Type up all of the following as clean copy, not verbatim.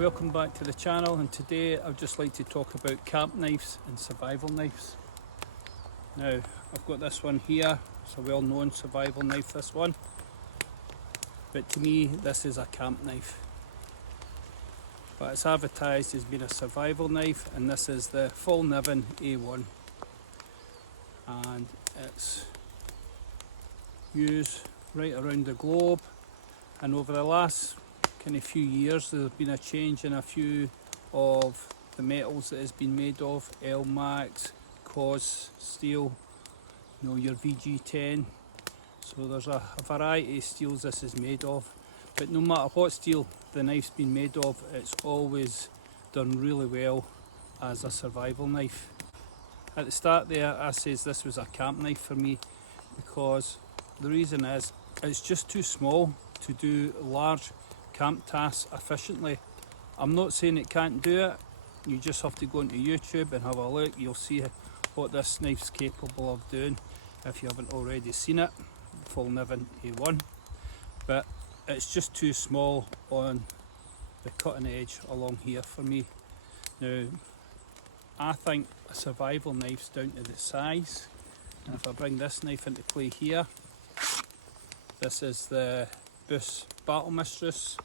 welcome back to the channel, and today I'd just like to talk about camp knives and survival knives. Now I've got this one here, it's a well known survival knife, this one, but to me this is a camp knife. But it's advertised as being a survival knife, and this is the Fallkniven A1, and it's used right around the globe. And over the last kind of few years there's been a change in a few of the metals that it's been made of. Max, cos steel, your VG10. So there's a variety of steels this is made of, but no matter what steel the knife's been made of, it's always done really well as a survival knife. At the start there I says this was a camp knife for me, because the reason is it's just too small to do large camp tasks efficiently. I'm not saying it can't do it, you just have to go into YouTube and have a look. You'll see what this knife's capable of doing if you haven't already seen it. Fallkniven A1, but it's just too small on the cutting edge along here for me. Now I think a survival knife's down to the size, and if I bring this knife into play here, this is the Busse mistress,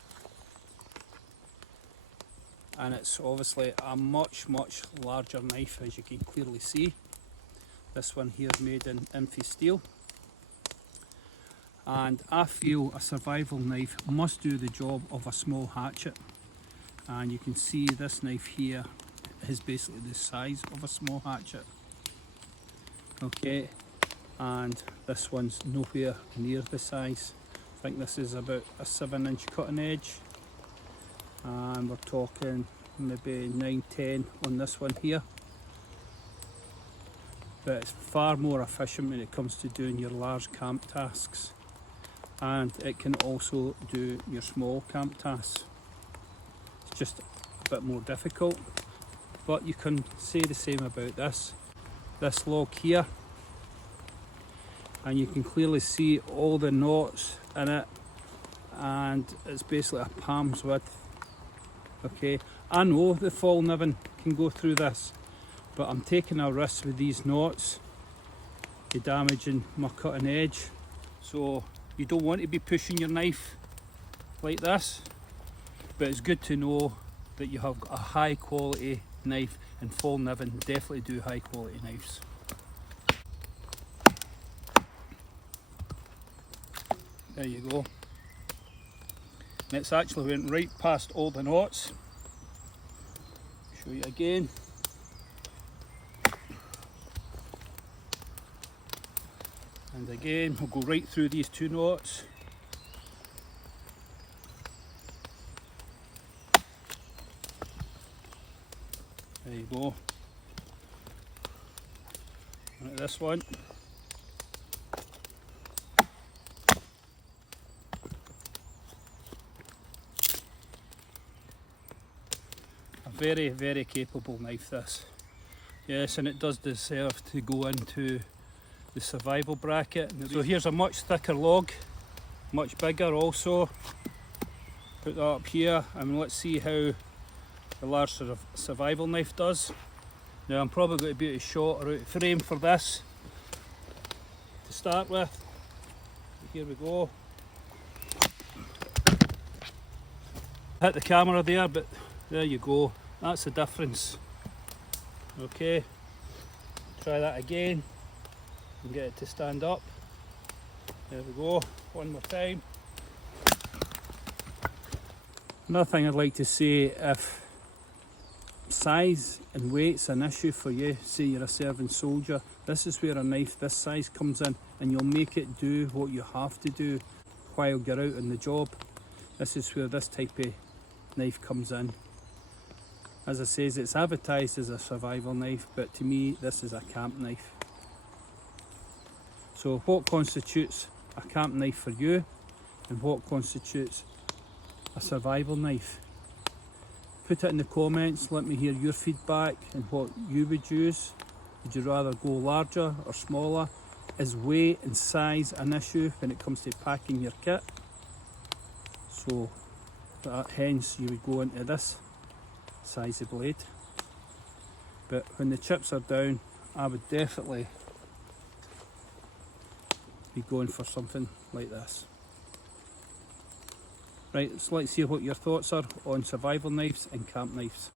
and it's obviously a much larger knife, as you can clearly see. This one here is made in Infi steel, and I feel a survival knife must do the job of a small hatchet, and you can see this knife here is basically the size of a small hatchet. Okay, and this one's nowhere near the size. I think this is about a 7-inch cutting edge, and we're talking maybe 9-10 on this one here. But it's far more efficient when it comes to doing your large camp tasks, and it can also do your small camp tasks. It's just a bit more difficult, but you can say the same about this log here, and you can clearly see all the knots in it, and it's basically a palm's width. Okay, I know the Fallkniven can go through this, but I'm taking a risk with these knots of damaging my cutting edge. So you don't want to be pushing your knife like this, but it's good to know that you have a high quality knife, and Fallkniven definitely do high quality knives. There you go. And it's actually went right past all the knots. Show you again. And again, we'll go right through these two knots. There you go. And this one. Very capable knife, this. Yes, and it does deserve to go into the survival bracket. So here's a much thicker log, much bigger also. Put that up here, and let's see how the large sort of survival knife does. Now I'm probably going to be out of shot or out of frame for this to start with. Here we go. Hit the camera there, but there you go. That's the difference. Okay, try that again and get it to stand up. There we go, one more time. Another thing I'd like to say, if size and weight's an issue for you, say you're a serving soldier, this is where a knife this size comes in, and you'll make it do what you have to do while you're out on the job. This is where this type of knife comes in. As I says, it's advertised as a survival knife, but to me this is a camp knife. So what constitutes a camp knife for you, and what constitutes a survival knife? Put it in the comments, let me hear your feedback and what you would use. Would you rather go larger or smaller? Is weight and size an issue when it comes to packing your kit? So hence you would go into this size of blade. But when the chips are down, I would definitely be going for something like this. Right, so let's see what your thoughts are on survival knives and camp knives.